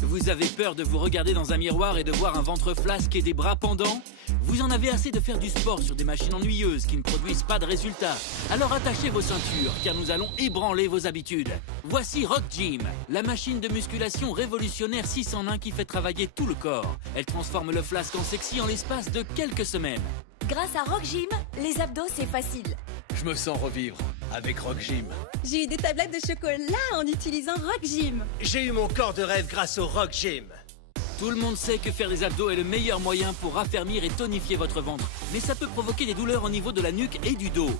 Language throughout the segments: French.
Vous avez peur de vous regarder dans un miroir et de voir un ventre flasque et des bras pendants? Vous en avez assez de faire du sport sur des machines ennuyeuses qui ne produisent pas de résultats? Alors attachez vos ceintures, car nous allons ébranler vos habitudes. Voici Rock Gym, la machine de musculation révolutionnaire 6 en 1 qui fait travailler tout le corps. Elle transforme le flasque en sexy en l'espace de quelques semaines. Grâce à Rock Gym, les abdos c'est facile. Je me sens revivre avec Rock Gym. J'ai eu des tablettes de chocolat en utilisant Rock Gym. J'ai eu mon corps de rêve grâce au Rock Gym. Tout le monde sait que faire des abdos est le meilleur moyen pour raffermir et tonifier votre ventre. Mais ça peut provoquer des douleurs au niveau de la nuque et du dos.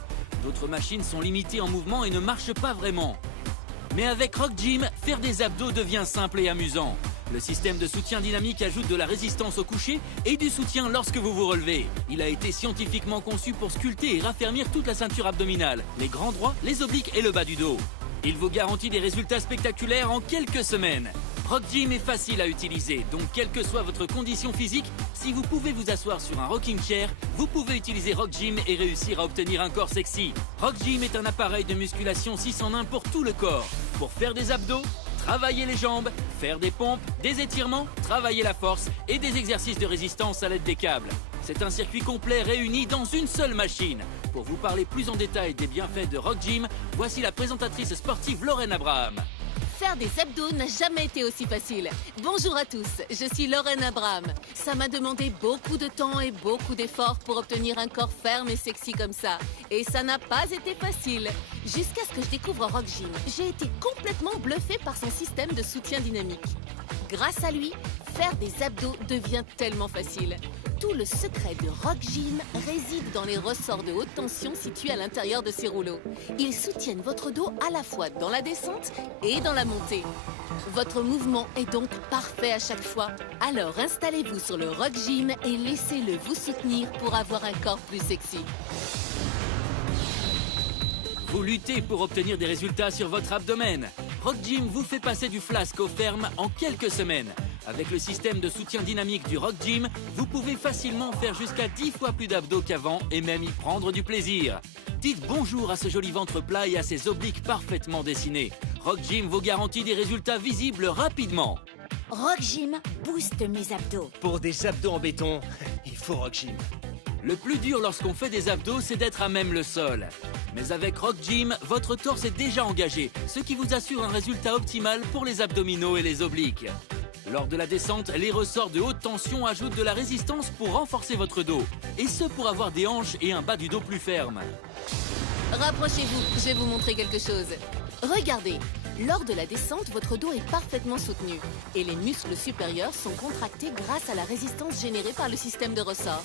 D'autres machines sont limitées en mouvement et ne marchent pas vraiment. Mais avec Rock Gym, faire des abdos devient simple et amusant. Le système de soutien dynamique ajoute de la résistance au coucher et du soutien lorsque vous vous relevez. Il a été scientifiquement conçu pour sculpter et raffermir toute la ceinture abdominale, les grands droits, les obliques et le bas du dos. Il vous garantit des résultats spectaculaires en quelques semaines. Rock Gym est facile à utiliser, donc quelle que soit votre condition physique, si vous pouvez vous asseoir sur un rocking chair, vous pouvez utiliser Rock Gym et réussir à obtenir un corps sexy. Rock Gym est un appareil de musculation 6 en 1 pour tout le corps. Pour faire des abdos, travailler les jambes, faire des pompes, des étirements, travailler la force et des exercices de résistance à l'aide des câbles. C'est un circuit complet réuni dans une seule machine. Pour vous parler plus en détail des bienfaits de Rock Gym, voici la présentatrice sportive Lorraine Abraham. Faire des abdos n'a jamais été aussi facile. Bonjour à tous, je suis Lorraine Abraham. Ça m'a demandé beaucoup de temps et beaucoup d'efforts pour obtenir un corps ferme et sexy comme ça. Et ça n'a pas été facile. Jusqu'à ce que je découvre Rock Gym, j'ai été complètement bluffée par son système de soutien dynamique. Grâce à lui, faire des abdos devient tellement facile. Tout le secret de Rock Gym réside dans les ressorts de haute tension situés à l'intérieur de ces rouleaux. Ils soutiennent votre dos à la fois dans la descente et dans la montée. Votre mouvement est donc parfait à chaque fois. Alors installez-vous sur le Rock Gym et laissez-le vous soutenir pour avoir un corps plus sexy. Vous luttez pour obtenir des résultats sur votre abdomen. Rock Gym vous fait passer du flasque au ferme en quelques semaines. Avec le système de soutien dynamique du Rock Gym, vous pouvez facilement faire jusqu'à 10 fois plus d'abdos qu'avant et même y prendre du plaisir. Dites bonjour à ce joli ventre plat et à ses obliques parfaitement dessinés. Rock Gym vous garantit des résultats visibles rapidement. Rock Gym booste mes abdos. Pour des abdos en béton, il faut Rock Gym. Le plus dur lorsqu'on fait des abdos, c'est d'être à même le sol. Mais avec Rock Gym, votre torse est déjà engagé, ce qui vous assure un résultat optimal pour les abdominaux et les obliques. Lors de la descente, les ressorts de haute tension ajoutent de la résistance pour renforcer votre dos. Et ce pour avoir des hanches et un bas du dos plus ferme. Rapprochez-vous, je vais vous montrer quelque chose. Regardez, lors de la descente, votre dos est parfaitement soutenu. Et les muscles supérieurs sont contractés grâce à la résistance générée par le système de ressort.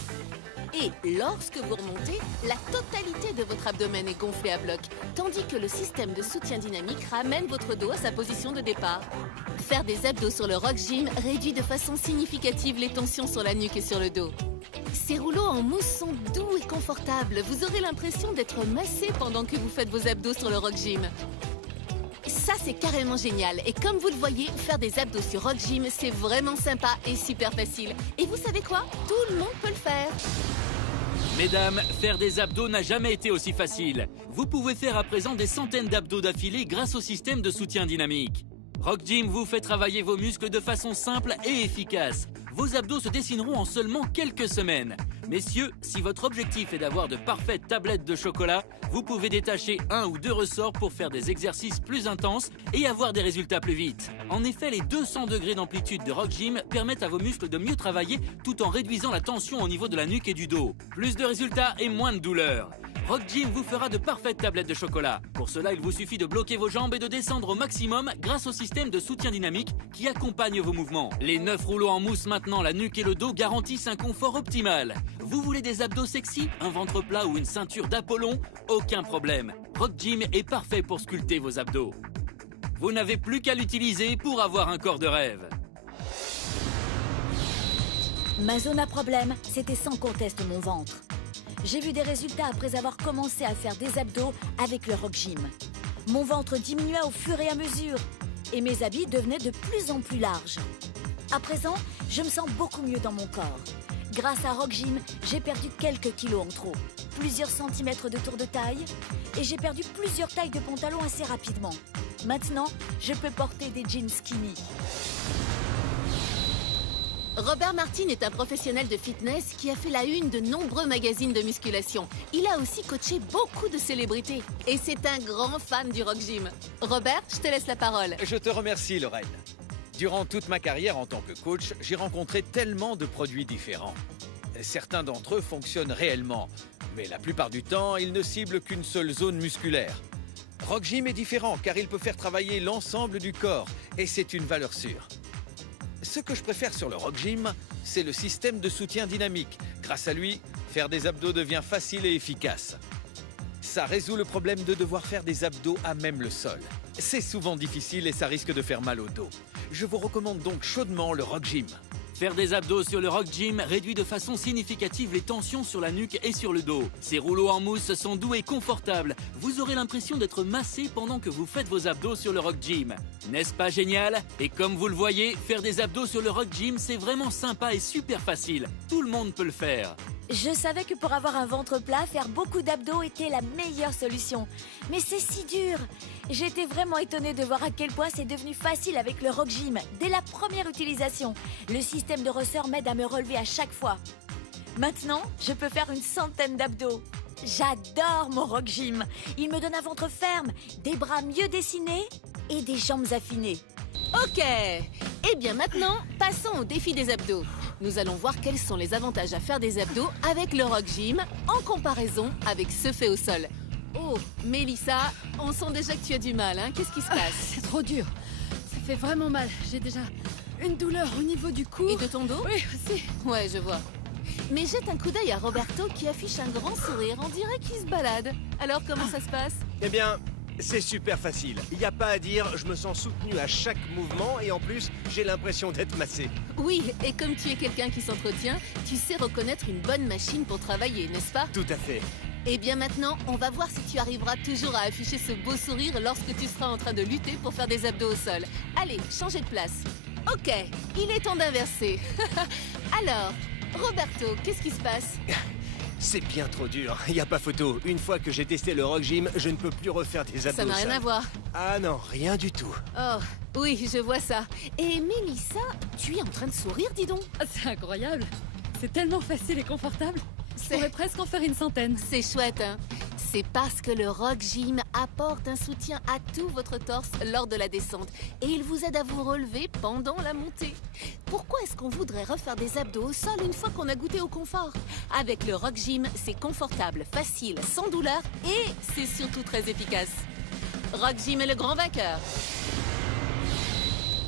Et lorsque vous remontez, la totalité de votre abdomen est gonflée à bloc, tandis que le système de soutien dynamique ramène votre dos à sa position de départ. Faire des abdos sur le Rock Gym réduit de façon significative les tensions sur la nuque et sur le dos. Ces rouleaux en mousse sont doux et confortables. Vous aurez l'impression d'être massé pendant que vous faites vos abdos sur le Rock Gym. Ça, c'est carrément génial. Et comme vous le voyez, faire des abdos sur Rock Gym, c'est vraiment sympa et super facile. Et vous savez quoi? Tout le monde peut le faire. Mesdames, faire des abdos n'a jamais été aussi facile. Vous pouvez faire à présent des centaines d'abdos d'affilée grâce au système de soutien dynamique. Rock Gym vous fait travailler vos muscles de façon simple et efficace. Vos abdos se dessineront en seulement quelques semaines. Messieurs, si votre objectif est d'avoir de parfaites tablettes de chocolat, vous pouvez détacher 1 ou 2 ressorts pour faire des exercices plus intenses et avoir des résultats plus vite. En effet, les 200 degrés d'amplitude de Rock Gym permettent à vos muscles de mieux travailler tout en réduisant la tension au niveau de la nuque et du dos. Plus de résultats et moins de douleur. Rock Gym vous fera de parfaites tablettes de chocolat. Pour cela, il vous suffit de bloquer vos jambes et de descendre au maximum grâce au système de soutien dynamique qui accompagne vos mouvements. Les 9 rouleaux en mousse maintenant la nuque et le dos garantissent un confort optimal. Vous voulez des abdos sexy, un ventre plat ou une ceinture d'Apollon? Aucun problème. Rock Gym est parfait pour sculpter vos abdos. Vous n'avez plus qu'à l'utiliser pour avoir un corps de rêve. Ma zone à problème, c'était sans conteste mon ventre. J'ai vu des résultats après avoir commencé à faire des abdos avec le Rock Gym. Mon ventre diminuait au fur et à mesure et mes habits devenaient de plus en plus larges. À présent, je me sens beaucoup mieux dans mon corps. Grâce à Rock Gym, j'ai perdu quelques kilos en trop, plusieurs centimètres de tour de taille et j'ai perdu plusieurs tailles de pantalons assez rapidement. Maintenant, je peux porter des jeans skinny. Robert Martin est un professionnel de fitness qui a fait la une de nombreux magazines de musculation. Il a aussi coaché beaucoup de célébrités. Et c'est un grand fan du Rock Gym. Robert, je te laisse la parole. Je te remercie, Lorraine. Durant toute ma carrière en tant que coach, j'ai rencontré tellement de produits différents. Certains d'entre eux fonctionnent réellement, mais la plupart du temps, ils ne ciblent qu'une seule zone musculaire. Rock Gym est différent car il peut faire travailler l'ensemble du corps et c'est une valeur sûre. Ce que je préfère sur le Rock Gym, c'est le système de soutien dynamique. Grâce à lui, faire des abdos devient facile et efficace. Ça résout le problème de devoir faire des abdos à même le sol. C'est souvent difficile et ça risque de faire mal au dos. Je vous recommande donc chaudement le Rock Gym. Faire des abdos sur le Rock Gym réduit de façon significative les tensions sur la nuque et sur le dos. Ces rouleaux en mousse sont doux et confortables. Vous aurez l'impression d'être massé pendant que vous faites vos abdos sur le Rock Gym. N'est-ce pas génial? Et comme vous le voyez, faire des abdos sur le Rock Gym, c'est vraiment sympa et super facile. Tout le monde peut le faire. Je savais que pour avoir un ventre plat, faire beaucoup d'abdos était la meilleure solution. Mais c'est si dur. J'étais vraiment étonnée de voir à quel point c'est devenu facile avec le Rock Gym. Dès la première utilisation, le système de ressort m'aide à me relever à chaque fois. Maintenant, je peux faire une centaine d'abdos. J'adore mon Rock Gym. Il me donne un ventre ferme, des bras mieux dessinés et des jambes affinées. Ok. Eh bien maintenant, passons au défi des abdos. Nous allons voir quels sont les avantages à faire des abdos avec le Rock Gym en comparaison avec ceux faits au sol. Oh, Mélissa, on sent déjà que tu as du mal, hein? Qu'est-ce qui se passe? C'est trop dur. Ça fait vraiment mal. J'ai déjà une douleur au niveau du cou. Et de ton dos? Oui, aussi. Ouais, je vois. Mais jette un coup d'œil à Roberto qui affiche un grand sourire. On dirait qu'il se balade. Alors, comment ça se passe? Eh bien, c'est super facile. Il n'y a pas à dire, je me sens soutenu à chaque mouvement et en plus, j'ai l'impression d'être massé. Oui, et comme tu es quelqu'un qui s'entretient, tu sais reconnaître une bonne machine pour travailler, n'est-ce pas? Tout à fait. Eh bien maintenant, on va voir si tu arriveras toujours à afficher ce beau sourire lorsque tu seras en train de lutter pour faire des abdos au sol. Allez, changez de place. Ok, il est temps d'inverser. Alors, Roberto, qu'est-ce qui se passe? C'est bien trop dur, il n'y a pas photo. Une fois que j'ai testé le Rock Gym, je ne peux plus refaire des abdos. Ça n'a rien à voir. Ah non, rien du tout. Oh, oui, je vois ça. Et Mélissa, tu es en train de sourire, dis donc. Ah, c'est incroyable. C'est tellement facile et confortable. Je C'est- pourrais presque en faire une centaine. C'est chouette, hein? C'est parce que le Rock Gym apporte un soutien à tout votre torse lors de la descente et il vous aide à vous relever pendant la montée. Pourquoi est-ce qu'on voudrait refaire des abdos au sol une fois qu'on a goûté au confort? Avec le Rock Gym, c'est confortable, facile, sans douleur et c'est surtout très efficace. Rock Gym est le grand vainqueur.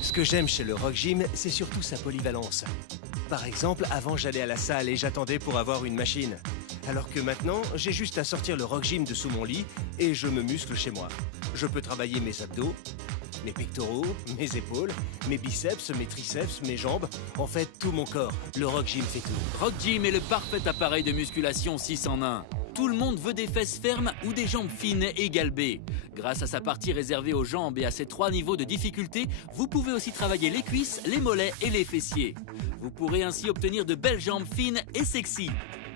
Ce que j'aime chez le Rock Gym, c'est surtout sa polyvalence. Par exemple, avant j'allais à la salle et j'attendais pour avoir une machine. Alors que maintenant, j'ai juste à sortir le Rock Gym de sous mon lit et je me muscle chez moi. Je peux travailler mes abdos, mes pectoraux, mes épaules, mes biceps, mes triceps, mes jambes, en fait tout mon corps. Le Rock Gym fait tout. Rock Gym est le parfait appareil de musculation 6 en 1. Tout le monde veut des fesses fermes ou des jambes fines et galbées. Grâce à sa partie réservée aux jambes et à ses 3 niveaux de difficulté, vous pouvez aussi travailler les cuisses, les mollets et les fessiers. Vous pourrez ainsi obtenir de belles jambes fines et sexy.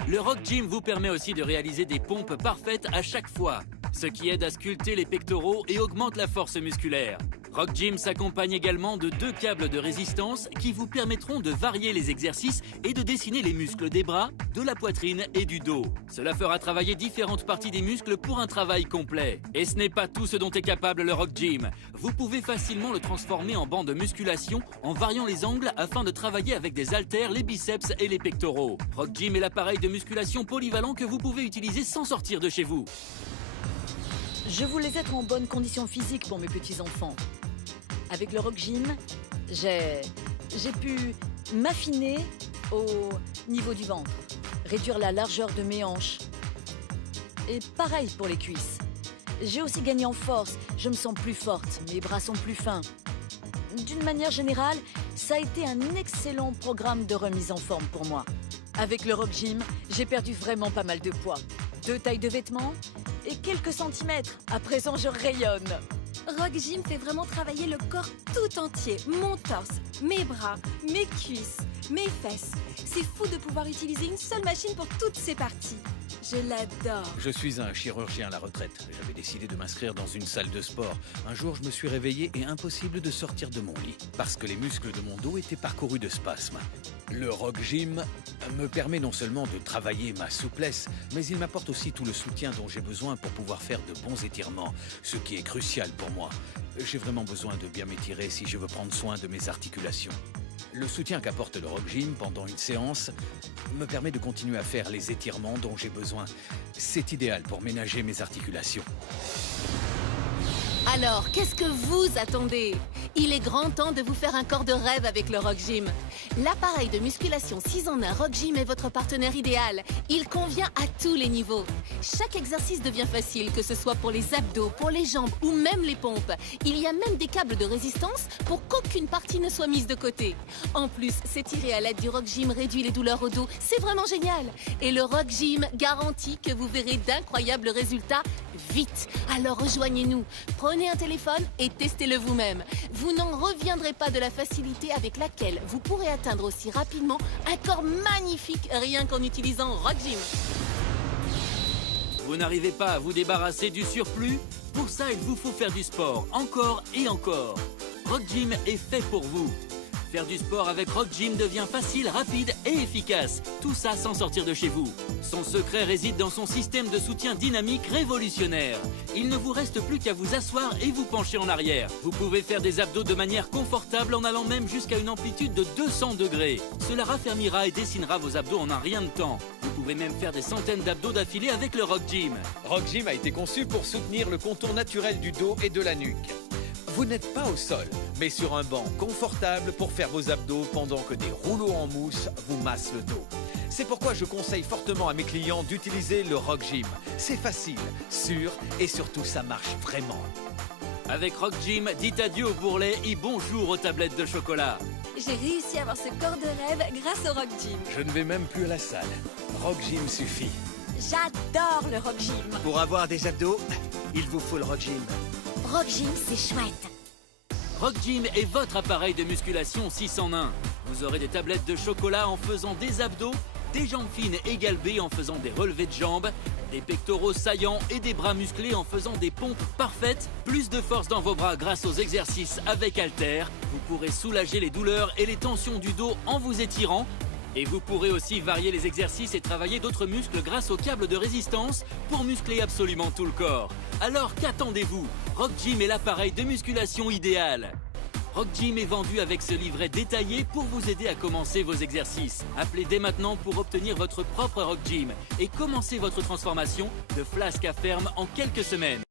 Le Rock Gym vous permet aussi de réaliser des pompes parfaites à chaque fois, ce qui aide à sculpter les pectoraux et augmente la force musculaire. Rock Gym s'accompagne également de 2 câbles de résistance qui vous permettront de varier les exercices et de dessiner les muscles des bras, de la poitrine et du dos. Cela fera travailler différentes parties des muscles pour un travail complet. Et ce n'est pas tout ce dont est capable le Rock Gym. Vous pouvez facilement le transformer en banc de musculation en variant les angles afin de travailler avec des haltères, les biceps et les pectoraux. Rock Gym est l'appareil de musculation polyvalent que vous pouvez utiliser sans sortir de chez vous. Je voulais être en bonne condition physique pour mes petits-enfants. Avec le Rock Gym, j'ai pu m'affiner au niveau du ventre, réduire la largeur de mes hanches. Et pareil pour les cuisses. J'ai aussi gagné en force, je me sens plus forte, mes bras sont plus fins. D'une manière générale, ça a été un excellent programme de remise en forme pour moi. Avec le Rock Gym, j'ai perdu vraiment pas mal de poids. 2 tailles de vêtements et quelques centimètres. À présent, je rayonne. Rock Gym fait vraiment travailler le corps tout entier. Mon torse, mes bras, mes cuisses, mes fesses. C'est fou de pouvoir utiliser une seule machine pour toutes ces parties. Je l'adore. Je suis un chirurgien à la retraite. J'avais décidé de m'inscrire dans une salle de sport. Un jour, je me suis réveillé et impossible de sortir de mon lit, parce que les muscles de mon dos étaient parcourus de spasmes. Le Rock Gym me permet non seulement de travailler ma souplesse, mais il m'apporte aussi tout le soutien dont j'ai besoin pour pouvoir faire de bons étirements, ce qui est crucial pour moi. J'ai vraiment besoin de bien m'étirer si je veux prendre soin de mes articulations. Le soutien qu'apporte le Rock Gym pendant une séance me permet de continuer à faire les étirements dont j'ai besoin. C'est idéal pour ménager mes articulations. Alors, qu'est-ce que vous attendez? Il est grand temps de vous faire un corps de rêve avec le Rock Gym. L'appareil de musculation 6 en 1 Rock Gym est votre partenaire idéal. Il convient à tous les niveaux. Chaque exercice devient facile, que ce soit pour les abdos, pour les jambes ou même les pompes. Il y a même des câbles de résistance pour qu'aucune partie ne soit mise de côté. En plus, s'étirer à l'aide du Rock Gym réduit les douleurs au dos. C'est vraiment génial. Et le Rock Gym garantit que vous verrez d'incroyables résultats vite. Alors rejoignez-nous. Prenez un téléphone et testez-le vous-même. Vous n'en reviendrez pas de la facilité avec laquelle vous pourrez atteindre aussi rapidement un corps magnifique rien qu'en utilisant Rock Gym. Vous n'arrivez pas à vous débarrasser du surplus? Pour ça, il vous faut faire du sport, encore et encore. Rock Gym est fait pour vous. Faire du sport avec Rock Gym devient facile, rapide et efficace. Tout ça sans sortir de chez vous. Son secret réside dans son système de soutien dynamique révolutionnaire. Il ne vous reste plus qu'à vous asseoir et vous pencher en arrière. Vous pouvez faire des abdos de manière confortable en allant même jusqu'à une amplitude de 200 degrés. Cela raffermira et dessinera vos abdos en un rien de temps. Vous pouvez même faire des centaines d'abdos d'affilée avec le Rock Gym. Rock Gym a été conçu pour soutenir le contour naturel du dos et de la nuque. Vous n'êtes pas au sol, mais sur un banc confortable pour faire vos abdos pendant que des rouleaux en mousse vous massent le dos. C'est pourquoi je conseille fortement à mes clients d'utiliser le Rock Gym. C'est facile, sûr et surtout ça marche vraiment. Avec Rock Gym, dites adieu au bourrelet et bonjour aux tablettes de chocolat. J'ai réussi à avoir ce corps de rêve grâce au Rock Gym. Je ne vais même plus à la salle. Rock Gym suffit. J'adore le Rock Gym. Pour avoir des abdos, il vous faut le Rock Gym. Rock Gym, c'est chouette. Rock Gym est votre appareil de musculation 6 en 1. Vous aurez des tablettes de chocolat en faisant des abdos, des jambes fines et galbées en faisant des relevés de jambes, des pectoraux saillants et des bras musclés en faisant des pompes parfaites, plus de force dans vos bras grâce aux exercices avec haltères. Vous pourrez soulager les douleurs et les tensions du dos en vous étirant. Et vous pourrez aussi varier les exercices et travailler d'autres muscles grâce aux câbles de résistance pour muscler absolument tout le corps. Alors qu'attendez-vous? Rock Gym est l'appareil de musculation idéal. Rock Gym est vendu avec ce livret détaillé pour vous aider à commencer vos exercices. Appelez dès maintenant pour obtenir votre propre Rock Gym et commencez votre transformation de flasque à ferme en quelques semaines.